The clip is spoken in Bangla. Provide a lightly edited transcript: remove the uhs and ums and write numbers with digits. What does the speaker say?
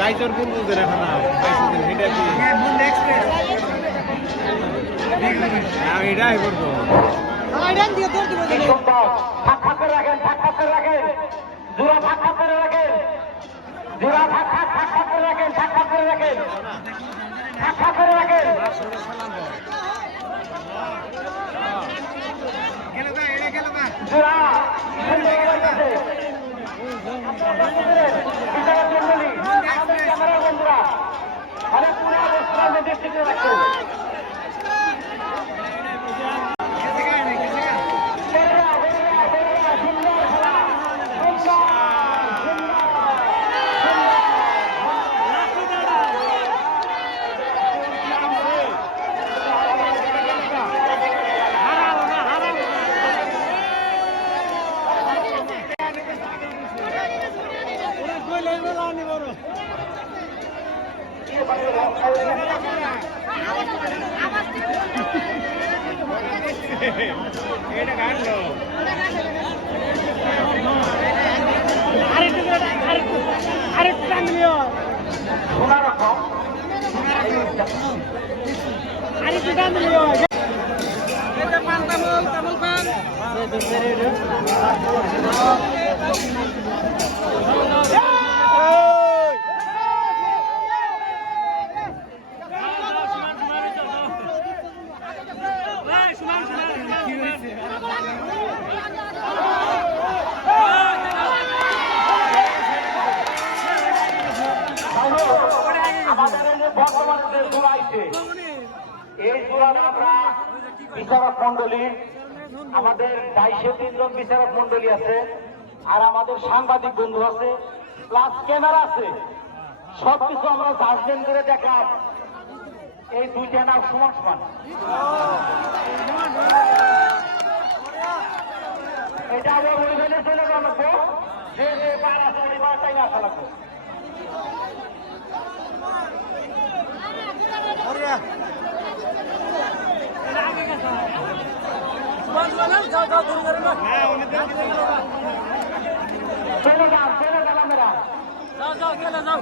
রাইজর বন্ধু এখন এটা কি এটাই করবো জোড়া ভাগ করে রাখেন জোড়া ভাগ করে রাখেন ভাগ করে রাখেন ভাগ করে রাখেন জোড়া ক্যামেরা বন্ধুরা মানে পুরো অবস্থান দৃষ্টিতে রাখেন এটা গাড়লো আরেকটা মিলিও সোনা রাখো আরেকটা মিলিও এটা পান তামুল পান আমাদের যে বর্তমানে যে জোড়া আছে এই জোড়ার আমরা বিচারক মন্ডলী আমাদের 203 জন বিচারক মন্ডলী আছে আর আমাদের সাংবাদিক বন্ধু আছে প্লাস ক্যামেরা আছে সবকিছু আমরা জাজমেন্ট করে দেখলাম এই দুইটা নাম সমান সমান এটা আবার পরিবেশে চলে যাবো যে যে বার আছে ওই বারটাই আসা লাগবে চলে যাও মেরা যাও